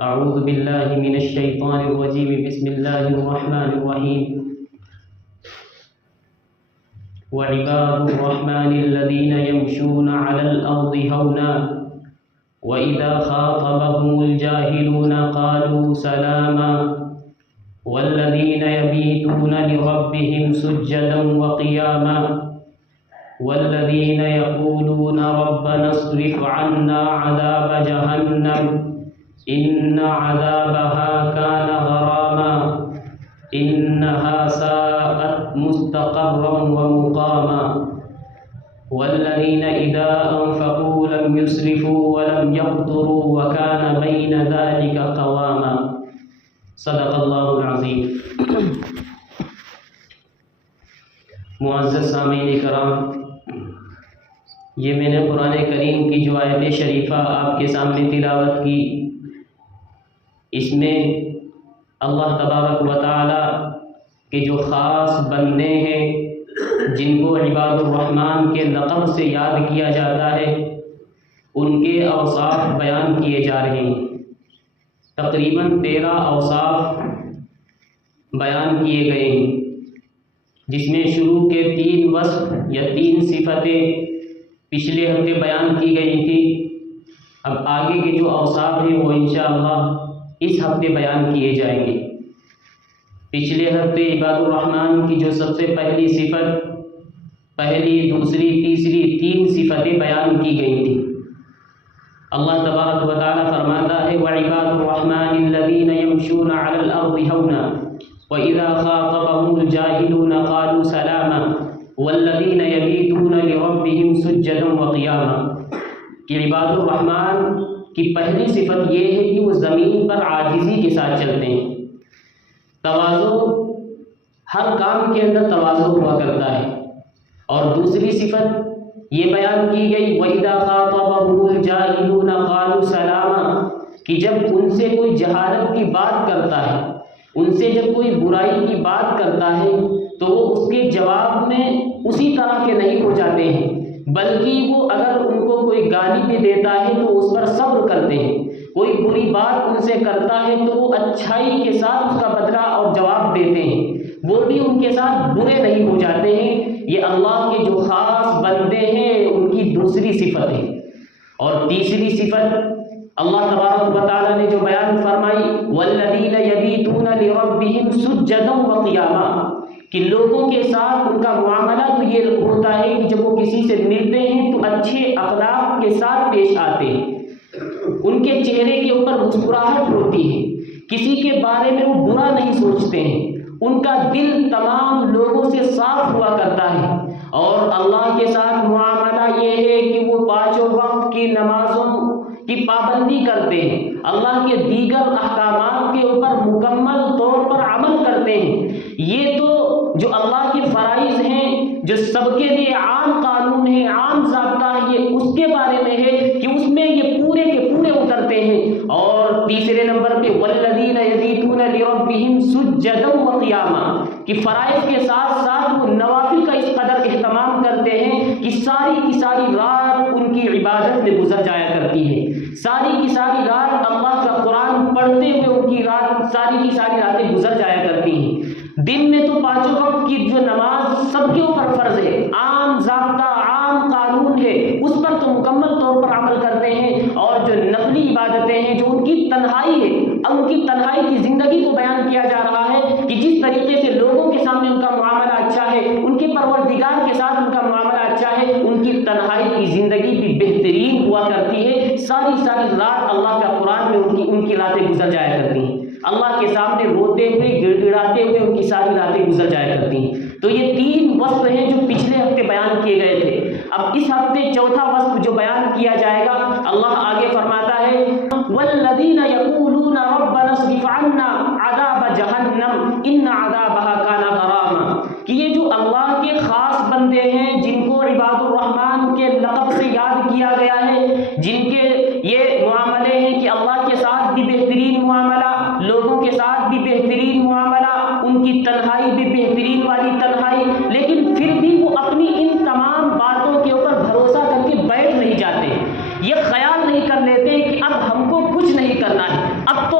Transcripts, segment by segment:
أعوذ بالله من الشيطان الرجيم. بسم الله الرحمن الرحيم. وعباد الرحمن الذين يمشون على الأرض هونا وإذا خاطبهم الجاهلون قالوا سلاما والذين يبيتون لربهم سجدا وقياما والذين يقولون ربنا اصرف عنا عذاب جهنم إن عذابها كان غراما إنها ساءت مستقرا ومقاما والذين إذا أنفقوا لم يسرفوا ولم يقتروا وكان بين ذلك قواما. صدق اللہ العظیم. معزز سامعین کرام، یہ میں نے قرآن کریم کی جو آیت شریفہ آپ کے سامنے تلاوت کی، اس میں اللہ تبارک و تعالی کے جو خاص بندے ہیں جن کو عباد الرحمن کے لقب سے یاد کیا جاتا ہے، ان کے اوصاف بیان کیے جا رہے ہیں. تقریباً 13 اوصاف بیان کیے گئے ہیں، جس میں شروع کے 3 وصف یا 3 صفتیں پچھلے ہفتے بیان کی گئی تھی. اب آگے کے جو اوصاف ہیں وہ انشاءاللہ اس ہفتے بیان کیے جائیں گے. پچھلے ہفتے عباد الرحمن کی جو سب سے پہلی صفت، پہلی، دوسری، تیسری 3 صفتیں بیان کی گئی تھیں. اللہ تبارک و تعالی فرماتا ہے وَعِبَادُ الرَّحْمَنِ الَّذِينَ يَمْشُونَ عَلَى الْأَرْضِ هَوْنًا وَإِذَا خَاطَبَهُمُ الْجَاهِلُونَ قَالُوا سَلَامًا وَالَّذِينَ يَبِيتُونَ لِرَبِّهِمْ سُجَّدًا وَقِيَامًا. کہ عباد الرحمن کی پہلی صفت یہ ہے کہ وہ زمین پر عاجزی کے ساتھ چلتے ہیں. تواضع، ہر کام کے اندر تواضع ہوا کرتا ہے. اور دوسری صفت یہ بیان کی گئی وَإِذَا خَاطَبَهُمُ الْجَاهِلُونَ قَالُوا سَلَامًا، کہ جب ان سے کوئی جہالت کی بات کرتا ہے، ان سے جب کوئی برائی کی بات کرتا ہے تو وہ اس کے جواب میں اسی طرح کے نہیں ہو جاتے ہیں، بلکہ وہ اگر ان کو کوئی گالی بھی دیتا ہے تو اس پر صبر کرتے ہیں. کوئی بری بات ان سے کرتا ہے تو وہ اچھائی کے ساتھ اس کا بدلہ اور جواب دیتے ہیں، وہ بھی ان کے ساتھ برے نہیں ہو جاتے ہیں. یہ اللہ کے جو خاص بندے ہیں ان کی دوسری صفت ہے. اور تیسری صفت اللہ تبارک و تعالیٰ نے جو بیان فرمائی والذین یبیتون لربہم سجدا وقیاما، کہ لوگوں کے ساتھ ان کا معاملہ تو یہ ہوتا ہے کہ جب وہ کسی سے ملتے ہیں تو اچھے اخلاق کے ساتھ پیش آتے ہیں، ان کے چہرے کے اوپر مسکراہٹ ہوتی ہے، کسی کے بارے میں وہ برا نہیں سوچتے ہیں، ان کا دل تمام لوگوں سے صاف ہوا کرتا ہے. اور اللہ کے ساتھ معاملہ یہ ہے کہ وہ 5 وقت کی نمازوں کی پابندی کرتے ہیں، اللہ کے دیگر احکامات کے اوپر مکمل طور پر عمل کرتے ہیں. یہ تو جو اللہ کے فرائض ہیں، جو سب کے لیے عام قانون ہے، عام ضابطہ ہے، یہ اس کے بارے میں ہے کہ اس میں یہ پورے کے پورے اترتے ہیں. اور تیسرے نمبر پہ والذین یبیتون لربہم سجدا وقیاما، کہ فرائض کے ساتھ ساتھ وہ نوافل کا اس قدر اہتمام کرتے ہیں کہ ساری کی ساری رات ان کی عبادت میں گزر جایا کرتی ہے. ساری کی ساری رات اللہ کا قرآن پڑھتے ہوئے ان کی رات، ساری کی ساری راتیں گزر جایا کرتی ہیں. دن میں تو 5 وقت کی جو نماز سب کے اوپر فرض ہے، عام ضابطہ، عام قانون ہے، اس پر تو مکمل طور پر عمل کرتے ہیں. اور جو نفلی عبادتیں ہیں، جو ان کی تنہائی ہے، ان کی تنہائی کی زندگی کو بیان کیا جا رہا ہے کہ جس طریقے سے لوگوں کے سامنے ان کا معاملہ اچھا ہے، ان کے پروردگار کے ساتھ ان کا معاملہ اچھا ہے، ان کی تنہائی کی زندگی بھی بہترین ہوا کرتی ہے. ساری ساری رات اللہ کا قرآن میں ان کی راتیں گزر جایا کرتی ہیں، اللہ کے سامنے روتے ہوئے، گڑ گڑاتے ہوئے ان کی ساری راتیں گزر جایا کرتی ہیں. تو یہ 3 وصف ہیں جو پچھلے ہفتے بیان کیے گئے تھے. اب اس ہفتے چوتھا وصف جو بیان کیا جائے گا، اللہ آگے فرماتا ہے والذین یقولون ربنا اصرف عنا عذاب جہنم ان عذابها کان غراما، کہ یہ جو اللہ کے خاص بندے ہیں جن کو عباد الرحمن کے لقب سے یاد کیا گیا ہے، جن کے یہ معاملے ہیں کہ اللہ کے ساتھ بھی بہترین معاملہ، لوگوں کے ساتھ بھی بہترین معاملہ، ان کی تنہائی بھی بہترین والی تنہائی، لیکن پھر بھی وہ اپنی ان تمام باتوں کے اوپر بھروسہ کر کے بیٹھ نہیں جاتے. یہ خیال نہیں کر لیتے کہ اب ہم کو کچھ نہیں کرنا ہے، اب تو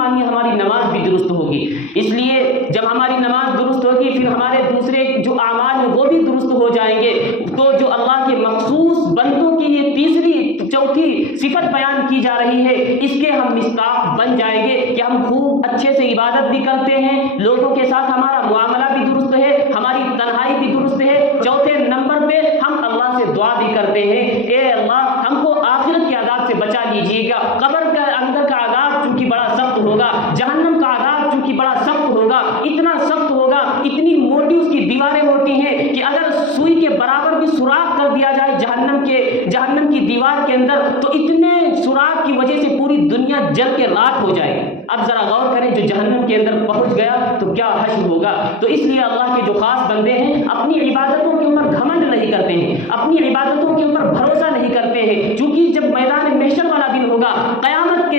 مانی ہماری نماز بھی درست ہوگی۔ اس لیے جب ہماری نماز درست ہوگی پھر ہمارے دوسرے جو اعمال ہیں وہ بھی درست ہو جائیں گے۔ تو جو اللہ کے مخصوص بندوں کی یہ تیسری چوتھی صفت بیان کی جا رہی ہے، اس کے ہم مصداق بن جائیں گے کہ ہم خوب اچھے سے عبادت بھی کرتے ہیں، لوگوں کے ساتھ ہمارا معاملہ بھی درست ہے، ہماری تنہائی بھی درست ہے۔ چوتھے نمبر پہ ہم اللہ سے دعا بھی کرتے ہیں، اے اللہ ہم کو آخرت کے عذاب سے بچا لیجیے گا۔ قبر کا اندر کا عذاب چونکہ بڑا سخت ہوگا، جہنم کا عذاب چونکہ بڑا سخت ہوگا، اتنا سخت ہوگا، اتنی موٹی اس کی دیواریں ہوتی ہیں کہ اگر سوئی کے برابر بھی سوراخ کر دیا جائے جہنم کی دیوار کے اندر تو اتنے سوراخ کی وجہ سے پوری دنیا جل کے راکھ ہو جائے گی۔ اب ذرا غور کریں، جو جہنم کے اندر پہنچ گیا تو کیا حشر ہوگا۔ تو اس لیے اللہ کے جو خاص بندے ہیں اپنی عبادتوں کے اوپر گھمنڈ نہیں کرتے ہیں، اپنی عبادتوں کے اوپر بھروسہ نہیں کرتے ہیں، چونکہ جب میدان محشر والا دن ہوگا، قیامت کے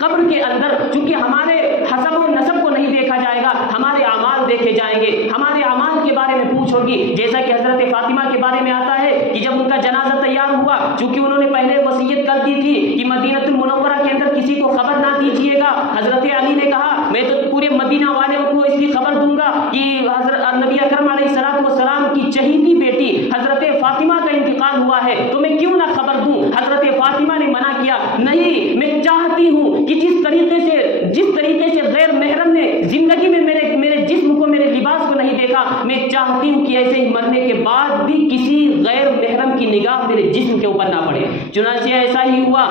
قبر کے اندر، چونکہ ہمارے حسب و نسب کو نہیں دیکھا جائے گا، ہمارے اعمال دیکھے جائیں گے، ہمارے اعمال کے بارے میں پوچھ ہوگی۔ جیسا کہ حضرت فاطمہ کے بارے میں آتا ہے کہ جب ان کا جنازہ تیار ہوا، چونکہ انہوں نے پہلے وصیت کر دی تھی کہ مدینہ المنورہ کے اندر کسی کو خبر نہ دیجیے گا، حضرت علی نے کہا میں تو پورے مدینہ والوں کو اس کی خبر دوں گا کہ حضرت نبی اکرم علیہ السلام کی چہیتی بیٹی حضرت فاطمہ کا انتقال ہوا ہے، تو میں کیوں نہ خبر دوں۔ حضرت فاطمہ نے منع کیا، نہیں میں چاہتی ہوں کہ جس طریقے سے غیر محرم نے زندگی میں میرے جسم کو، میرے لباس کو نہیں دیکھا، میں چاہتی ہوں کہ ایسے ہی مرنے کے بعد بھی کسی غیر محرم کی نگاہ میرے جسم کے اوپر نہ پڑے۔ چنانچہ ایسا ہی ہوا۔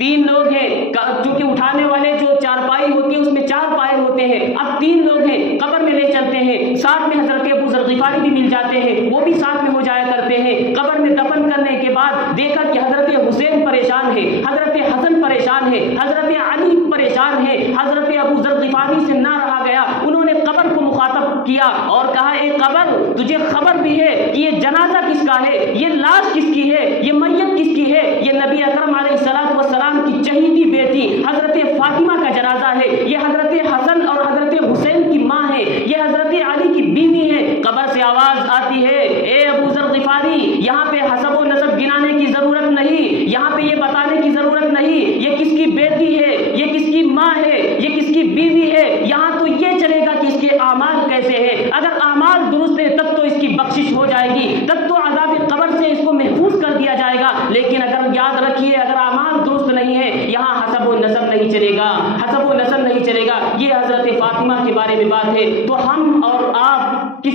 3 لوگ ہیں، چونکہ اٹھانے والے جو چارپائی ہوتی ہے اس میں 4 پائے ہوتے ہیں، اب 3 لوگ ہیں، قبر میں لے چلتے ہیں، ساتھ میں حضرت ابو ذر غفاری بھی مل جاتے ہیں، وہ بھی ساتھ میں ہو جایا کرتے ہیں۔ قبر میں دفن کرنے کے بعد دیکھا کہ حضرت حسین پریشان ہے، حضرت حسن پریشان ہے، حضرت علی پریشان ہے، حضرت ابو ذر غفاری سے نہ رہا گیا، انہوں نے قبر کو مخاطب کیا اور کہا اے قبر تجھے خبر بھی ہے کہ یہ جنازہ کس کا ہے، یہ لاش کس کی ہے، یہ میت کس کی ہے؟ یہ نبی اکرم علیہ السلام کی چہیتی بیٹی حضرت فاطمہ کا جنازہ ہے، یہ حضرت حسن اور حضرت حسین کی ماں ہے، یہ حضرت علی کی بیوی ہے۔ قبر سے آواز آتی ہے اے ابو ذر غفاری، یہاں پہ حسب و نسب گنانے کی ضرورت نہیں، یہاں پہ یہ بتانے کی ضرورت نہیں یہ کس کی بیٹی ہے، یہ کس کی ماں ہے، یہ کس کی بیوی ہے، یہاں تو یہ چلے گا کہ اس کے اعمال کیسے ہیں۔ اگر اعمال درست ہے تب تو اس کی بخشش ہو جائے گی، تب تو عذاب قبر سے اس کو محفوظ کر دیا جائے گا، لیکن اگر یاد رکھیے اگر اعمال درست نہیں ہے یہاں حسب و نسب نہیں چلے گا، حسب و نسب نہیں چلے گا۔ یہ حضرت فاطمہ کے بارے میں بات ہے۔ تو ہم اور آپ کس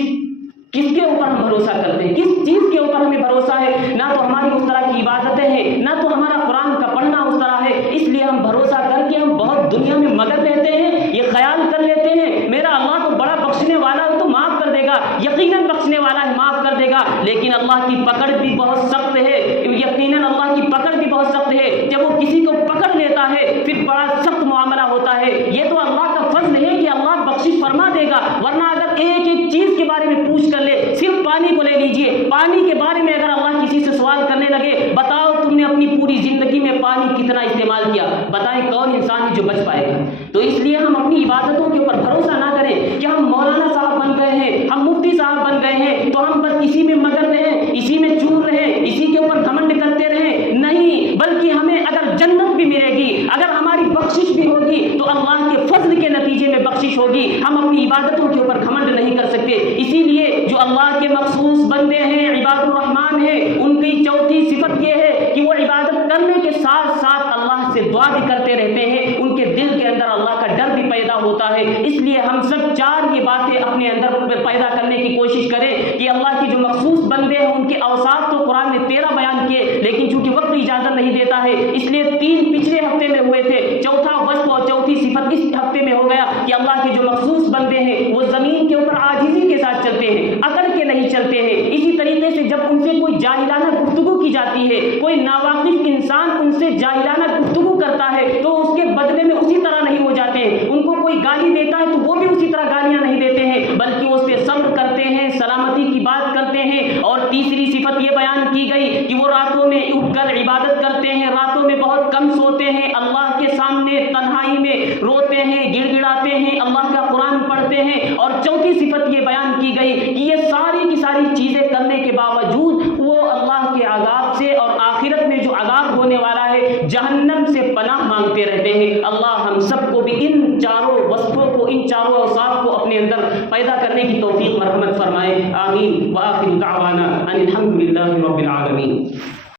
کے اوپر ہم بھروسہ کرتے ہیں، کس چیز کے اوپر ہمیں بھروسہ ہے؟ نہ تو ہماری اس طرح کی عبادتیں ہیں، نہ تو ہمارا قرآن کا پڑھنا اس طرح ہے، اس لیے ہم بھروسہ کر کے ہم بہت دنیا میں مگن رہتے ہیں، یہ خیال کر لیتے ہیں میرا اللہ تو بڑا بخشنے والا ہے تو معاف کر دے گا، یقیناً بخشنے والا ہے معاف کر دے گا، لیکن اللہ کی پکڑ بھی بہت سخت ہے، یقیناً اللہ کی پکڑ بھی بہت سخت ہے۔ جب وہ کسی کو پکڑ لیتا ہے پھر بڑا سخت معاملہ ہوتا ہے۔ یہ تو اللہ کا فضل ہے کہ اللہ بخشش فرما دے گا، ورنہ اگر ایک چیز کے بارے میں پوچھ کر لے، صرف پانی کو لے لیجئے، پانی کے بارے میں اگر اللہ کسی سے سوال کرنے لگے بتاؤ تم نے اپنی پوری زندگی میں پانی کتنا استعمال کیا، بتائیں کون انسان ہے جو بچ پائے گا؟ تو اس لیے ہم اپنی عبادتوں کے اوپر بھروسہ نہ کریں کہ ہم مولانا صاحب بن گئے ہیں، ہم مفتی صاحب بن گئے ہیں تو ہم بس اسی میں مگن رہیں، اسی میں چور رہیں، اسی کے اوپر گھمنڈ کرتے رہیں، نہیں، بلکہ ہمیں اگر جنت بھی ملے گی، اگر ہماری بخشش بھی ہوگی تو اللہ کے فضل کے نتیجے میں بخشش ہوگی، ہم اپنی عبادتوں کے اوپر گھمنڈ نہیں کر سکتے۔ اسی لیے جو اللہ کے مخصوص بندے ہیں، عباد الرحمان ہیں، ان کی چوتھی صفت یہ ہے کہ وہ عبادت کرنے کے ساتھ ساتھ اللہ سے دعا بھی کرتے رہتے ہیں، ان کے دل کے اندر اللہ کا ڈر بھی پیدا ہوتا ہے۔ اس لیے ہم سب 4 یہ باتیں اپنے اندر پیدا کرنے کی کوشش کریں کہ اللہ کی جو مخصوص بندے ہیں ان کے اوصاف تو قرآن نے 13 بیان کیے، لیکن چونکہ وقت اجازت نہیں دیتا ہے اس لیے 3 پچھلے ہفتے میں ہوئے تھے، چوتھا وصف اور چوتھی صفت اس ہفتے میں ہو گیا کہ اللہ کے جو مخصوص بندے ہیں وہ زمین کے اوپر عاجزی کے ساتھ چلتے ہیں، اکڑ کے نہیں چلتے ہیں۔ اسی طریقے سے جب ان سے کوئی جاہلانہ گفتگو کی جاتی ہے، کوئی ناواقف انسان ان سے جاہلانہ گفتگو کرتا ہے تو اس کے بدلے میں اسی طرح نہیں ہو جاتے ہیں، ان کو کوئی گالی دیتا ہے تو وہ بھی اسی طرح گالیاں نہیں دیتے ہیں، بلکہ اس پہ صبر کرتے ہیں، سلامتی کی بات کرتے ہیں۔ اور تیسری صفت یہ بیان کی گئی کہ وہ راتوں میں اٹھ کر عبادت کرتے ہیں، راتوں میں بہت کم سوتے ہیں، اللہ کے سامنے تنہائی میں روتے ہیں، گڑ گڑاتے ہیں، اللہ کا قرآن پڑھتے ہیں۔ اور چوتھی صفت یہ بیان کی گئی کہ یہ ساری کی ساری چیزیں کرنے کے باوجود وہ اللہ کے عذاب سے اور آخرت میں جو عذاب ہونے والا ہے جہنم جہنم سے پناہ مانگتے رہتے ہیں۔ اللہ ہم سب کو بھی ان چاروں وصفوں کو، ان چاروں اوصاف کو اپنے اندر پیدا کرنے کی توفیق مرحمت فرمائے، آمین۔ وآخر دعوانا ان الحمد للہ رب العالمین۔